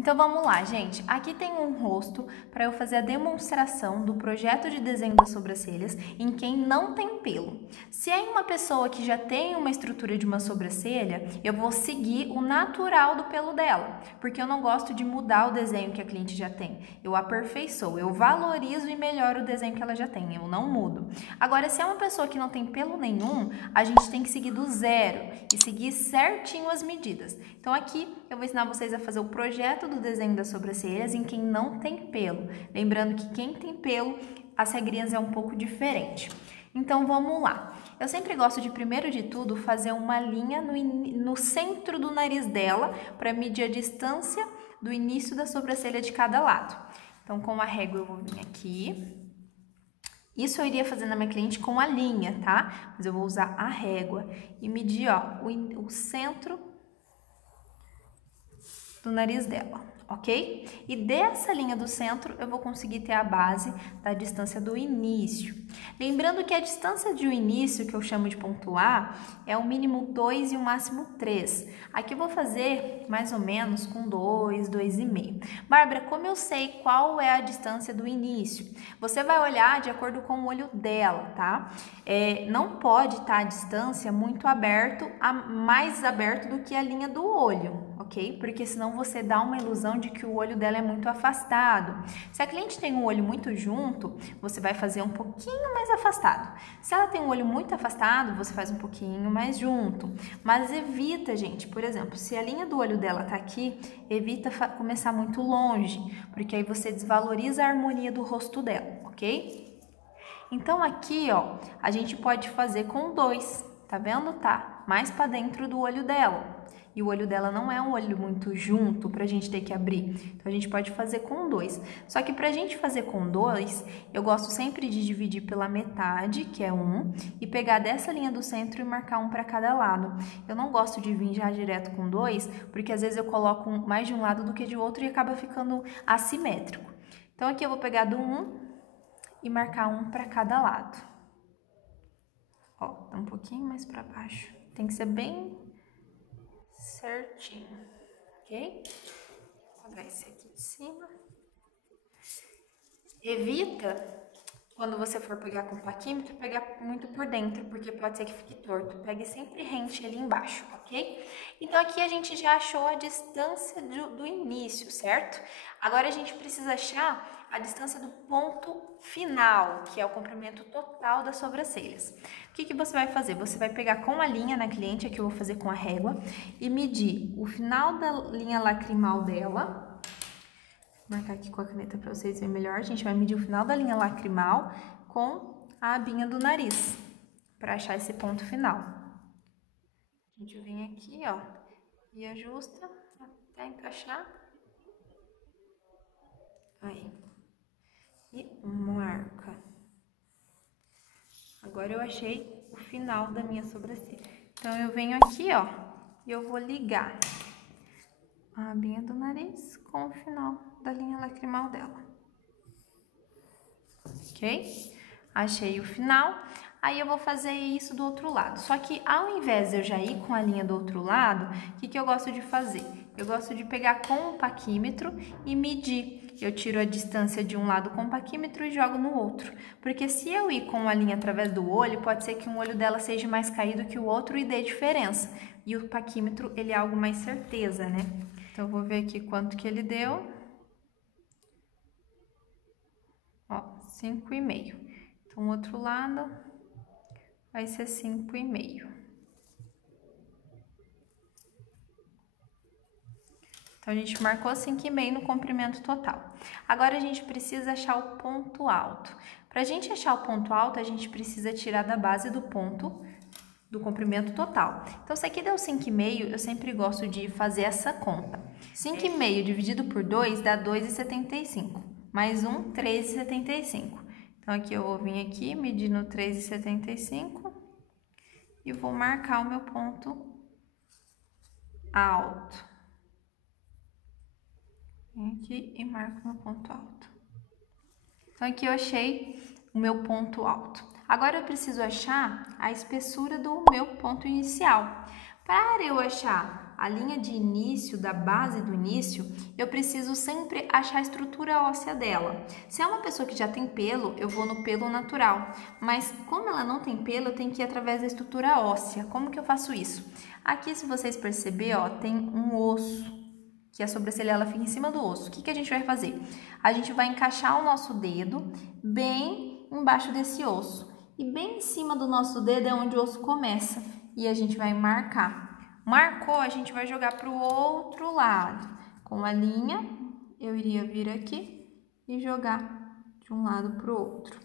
Então vamos lá, gente. Aqui tem um rosto para eu fazer a demonstração do projeto de desenho das sobrancelhas em quem não tem pelo. Se é uma pessoa que já tem uma estrutura de uma sobrancelha, eu vou seguir o natural do pelo dela, porque eu não gosto de mudar o desenho que a cliente já tem. Eu aperfeiçoo, eu valorizo e melhoro o desenho que ela já tem, eu não mudo. Agora, se é uma pessoa que não tem pelo nenhum, a gente tem que seguir do zero e seguir certinho as medidas. Então aqui eu vou ensinar vocês a fazer o projeto do desenho das sobrancelhas em quem não tem pelo. Lembrando que quem tem pelo, as regrinhas é um pouco diferente. Então vamos lá. Eu sempre gosto de, primeiro de tudo, fazer uma linha no centro do nariz dela para medir a distância do início da sobrancelha de cada lado. Então com a régua eu vou vir aqui. Isso eu iria fazer na minha cliente com a linha, tá? Mas eu vou usar a régua e medir, ó, o centro do nariz dela, ok? E dessa linha do centro eu vou conseguir ter a base da distância do início. Lembrando que a distância de início, que eu chamo de ponto A, é o mínimo 2 e o máximo 3. Aqui eu vou fazer mais ou menos com 2, 2,5. Bárbara, como eu sei qual é a distância do início? Você vai olhar de acordo com o olho dela, tá? Não pode estar a distância muito aberto, mais aberto do que a linha do olho, ok? Porque senão você dá uma ilusão de que o olho dela é muito afastado. Se a cliente tem um olho muito junto, você vai fazer um pouquinho mais afastado. Se ela tem um olho muito afastado, você faz um pouquinho mais junto. Mas evita, gente, por exemplo, se a linha do olho dela tá aqui, evita começar muito longe, porque aí você desvaloriza a harmonia do rosto dela, ok? Então aqui, ó, a gente pode fazer com 2, tá vendo? Tá mais para dentro do olho dela. E o olho dela não é um olho muito junto pra gente ter que abrir. Então a gente pode fazer com 2. Só que pra gente fazer com 2, eu gosto sempre de dividir pela metade, que é 1, e pegar dessa linha do centro e marcar um para cada lado. Eu não gosto de vir já direto com 2, porque às vezes eu coloco mais de um lado do que de outro e acaba ficando assimétrico. Então aqui eu vou pegar do 1 e marcar um para cada lado. Ó, tá um pouquinho mais para baixo. Tem que ser bem certinho, ok? Vou pegar esse aqui de cima. Evita, quando você for pegar com o paquímetro, pegar muito por dentro, porque pode ser que fique torto. Pegue sempre rente ali embaixo, ok? Então aqui a gente já achou a distância do início, certo? Agora a gente precisa achar a distância do ponto final, que é o comprimento total das sobrancelhas. O que você vai fazer? Você vai pegar com a linha na cliente, aqui eu vou fazer com a régua, e medir o final da linha lacrimal dela. Vou marcar aqui com a caneta para vocês verem melhor. A gente vai medir o final da linha lacrimal com a abinha do nariz, para achar esse ponto final. A gente vem aqui, ó, e ajusta até encaixar. Aí. E marca. Agora eu achei o final da minha sobrancelha. Então eu venho aqui, ó, e eu vou ligar a abinha do nariz com o final da linha lacrimal dela. Ok? Achei o final. Aí eu vou fazer isso do outro lado. Só que ao invés de eu já ir com a linha do outro lado, o que eu gosto de fazer? Eu gosto de pegar com o paquímetro e medir. Eu tiro a distância de um lado com o paquímetro e jogo no outro. Porque se eu ir com a linha através do olho, pode ser que um olho dela seja mais caído que o outro e dê diferença. E o paquímetro, ele é algo mais certeza, né? Então, eu vou ver aqui quanto que ele deu. Ó, 5,5. Então, o outro lado vai ser 5,5. Então, a gente marcou 5,5 no comprimento total. Agora, a gente precisa achar o ponto alto. Para a gente achar o ponto alto, a gente precisa tirar da base do ponto do comprimento total. Então, se aqui deu 5,5, eu sempre gosto de fazer essa conta. 5,5 dividido por 2 dá 2,75. Mais 1, 3,75. Então, aqui eu vou vir aqui, medir no 3,75 e vou marcar o meu ponto alto. Vem aqui e marco meu ponto alto. Então, aqui eu achei o meu ponto alto. Agora, eu preciso achar a espessura do meu ponto inicial. Para eu achar a linha de início, da base do início, eu preciso sempre achar a estrutura óssea dela. Se é uma pessoa que já tem pelo, eu vou no pelo natural, mas como ela não tem pelo, eu tenho que ir através da estrutura óssea. Como que eu faço isso? Aqui, se vocês perceberem, ó, tem um osso, que a sobrancelha ela fica em cima do osso. O que a gente vai fazer? A gente vai encaixar o nosso dedo bem embaixo desse osso. E bem em cima do nosso dedo é onde o osso começa. E a gente vai marcar. Marcou, a gente vai jogar para o outro lado. Com a linha, eu iria vir aqui e jogar de um lado para o outro.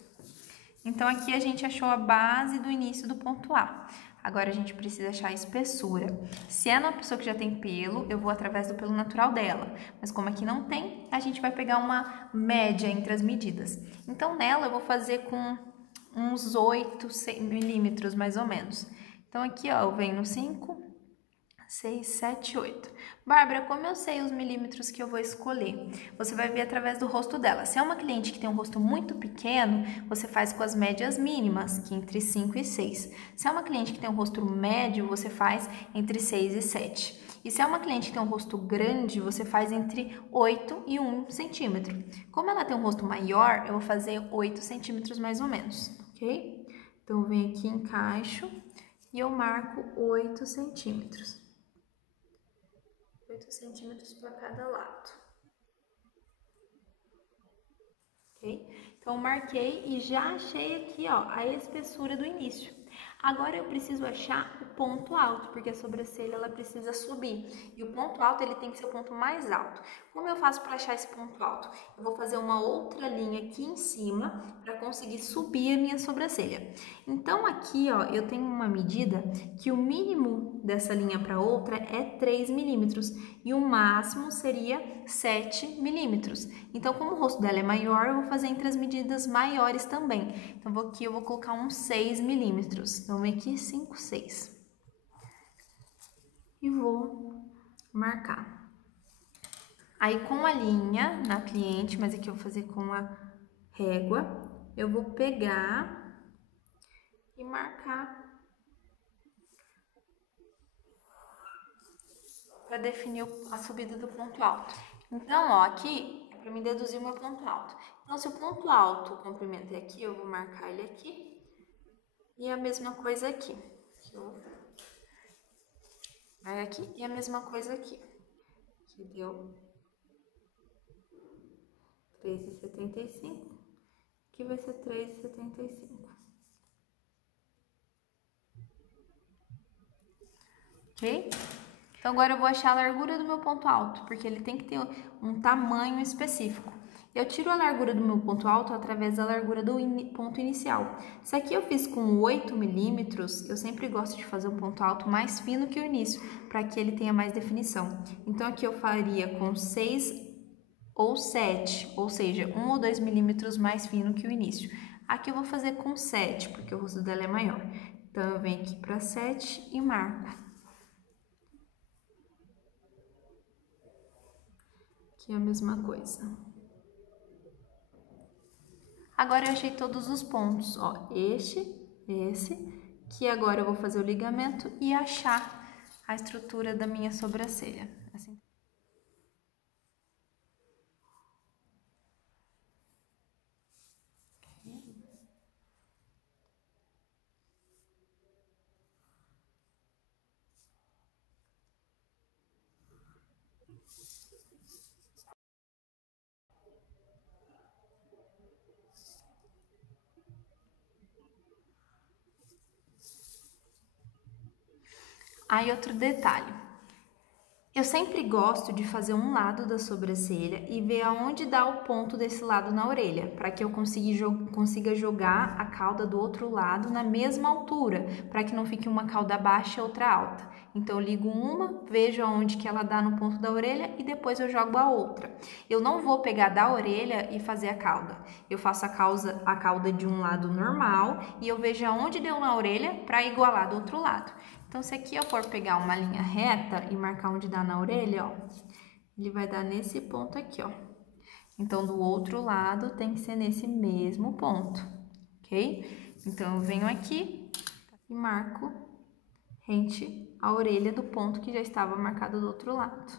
Então, aqui a gente achou a base do início do ponto A. Agora, a gente precisa achar a espessura. Se é uma pessoa que já tem pelo, eu vou através do pelo natural dela. Mas como aqui não tem, a gente vai pegar uma média entre as medidas. Então, nela, eu vou fazer com uns 8 milímetros, mais ou menos. Então, aqui, ó, eu venho no 5, 6, 7, 8. Bárbara, como eu sei os milímetros que eu vou escolher? Você vai ver através do rosto dela. Se é uma cliente que tem um rosto muito pequeno, você faz com as médias mínimas, que é entre 5 e 6. Se é uma cliente que tem um rosto médio, você faz entre 6 e 7. E se é uma cliente que tem um rosto grande, você faz entre 8 e 1 centímetro. Como ela tem um rosto maior, eu vou fazer 8 centímetros mais ou menos, ok? Então, eu venho aqui, encaixo e eu marco 8 centímetros. 8 centímetros para cada lado. Ok? Então, eu marquei e já achei aqui, ó, a espessura do início. Agora, eu preciso achar o ponto alto, porque a sobrancelha, ela precisa subir. E o ponto alto, ele tem que ser o ponto mais alto. Como eu faço para achar esse ponto alto? Eu vou fazer uma outra linha aqui em cima para conseguir subir a minha sobrancelha. Então, aqui, ó, eu tenho uma medida que o mínimo dessa linha para outra é 3 milímetros e o máximo seria 7 milímetros. Então, como o rosto dela é maior, eu vou fazer entre as medidas maiores também. Então, aqui eu vou colocar uns 6 milímetros. Então, vem aqui 5, 6. E vou marcar. Aí, com a linha na cliente, mas aqui eu vou fazer com a régua, eu vou pegar e marcar para definir a subida do ponto alto. Então, ó, aqui é para me deduzir o meu ponto alto. Então, se o ponto alto, o comprimento é aqui, eu vou marcar ele aqui. E a mesma coisa aqui. Vai aqui e a mesma coisa aqui. Que deu 3,75. Aqui vai ser 3,75. Ok? Então, agora eu vou achar a largura do meu ponto alto, porque ele tem que ter um tamanho específico. Eu tiro a largura do meu ponto alto através da largura do ponto inicial. Se aqui eu fiz com 8 milímetros, eu sempre gosto de fazer um ponto alto mais fino que o início, para que ele tenha mais definição. Então, aqui eu faria com 6 ou 7, ou seja, 1 ou 2 milímetros mais fino que o início. Aqui eu vou fazer com 7, porque o rosto dela é maior. Então, eu venho aqui para 7 e marco. Aqui é a mesma coisa. Agora eu achei todos os pontos, ó, esse, que agora eu vou fazer o ligamento e achar a estrutura da minha sobrancelha. Assim. Aí, outro detalhe. Eu sempre gosto de fazer um lado da sobrancelha e ver aonde dá o ponto desse lado na orelha, para que eu consiga jogar a cauda do outro lado na mesma altura, para que não fique uma cauda baixa e outra alta. Então, eu ligo uma, vejo aonde que ela dá no ponto da orelha e depois eu jogo a outra. Eu não vou pegar da orelha e fazer a cauda. Eu faço a cauda de um lado normal e eu vejo aonde deu na orelha para igualar do outro lado. Então, se aqui eu for pegar uma linha reta e marcar onde dá na orelha, ó, ele vai dar nesse ponto aqui, ó. Então, do outro lado tem que ser nesse mesmo ponto, ok? Então, eu venho aqui e marco rente a orelha do ponto que já estava marcado do outro lado.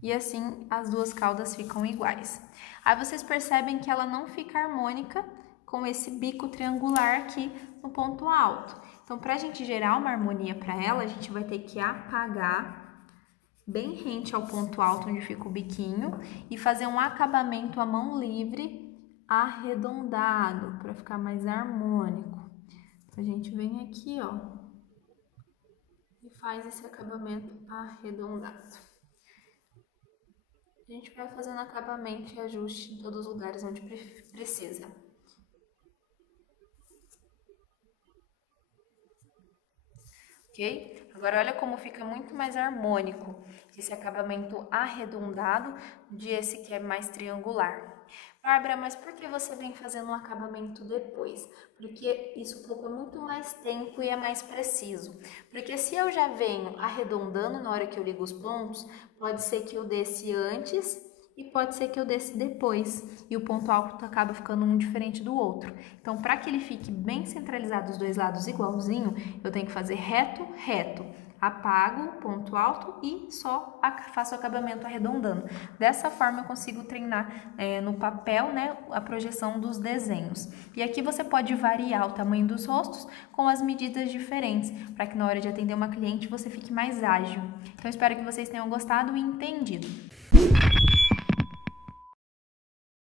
E assim as duas caudas ficam iguais. Aí vocês percebem que ela não fica harmônica com esse bico triangular aqui no ponto alto. Então, para a gente gerar uma harmonia para ela, a gente vai ter que apagar bem rente ao ponto alto onde fica o biquinho e fazer um acabamento à mão livre arredondado para ficar mais harmônico. Então, a gente vem aqui, ó, e faz esse acabamento arredondado. A gente vai fazendo acabamento e ajuste em todos os lugares onde precisa. Ok? Agora, olha como fica muito mais harmônico esse acabamento arredondado de esse que é mais triangular. Bárbara, mas por que você vem fazendo um acabamento depois? Porque isso poupa muito mais tempo e é mais preciso. Porque se eu já venho arredondando na hora que eu ligo os pontos, pode ser que eu desce antes e pode ser que eu desce depois. E o ponto alto acaba ficando um diferente do outro. Então, para que ele fique bem centralizado os dois lados igualzinho, eu tenho que fazer reto, reto. Apago, ponto alto e só faço o acabamento arredondando. Dessa forma eu consigo treinar no papel, né, a projeção dos desenhos. E aqui você pode variar o tamanho dos rostos com as medidas diferentes, para que na hora de atender uma cliente você fique mais ágil. Então espero que vocês tenham gostado e entendido.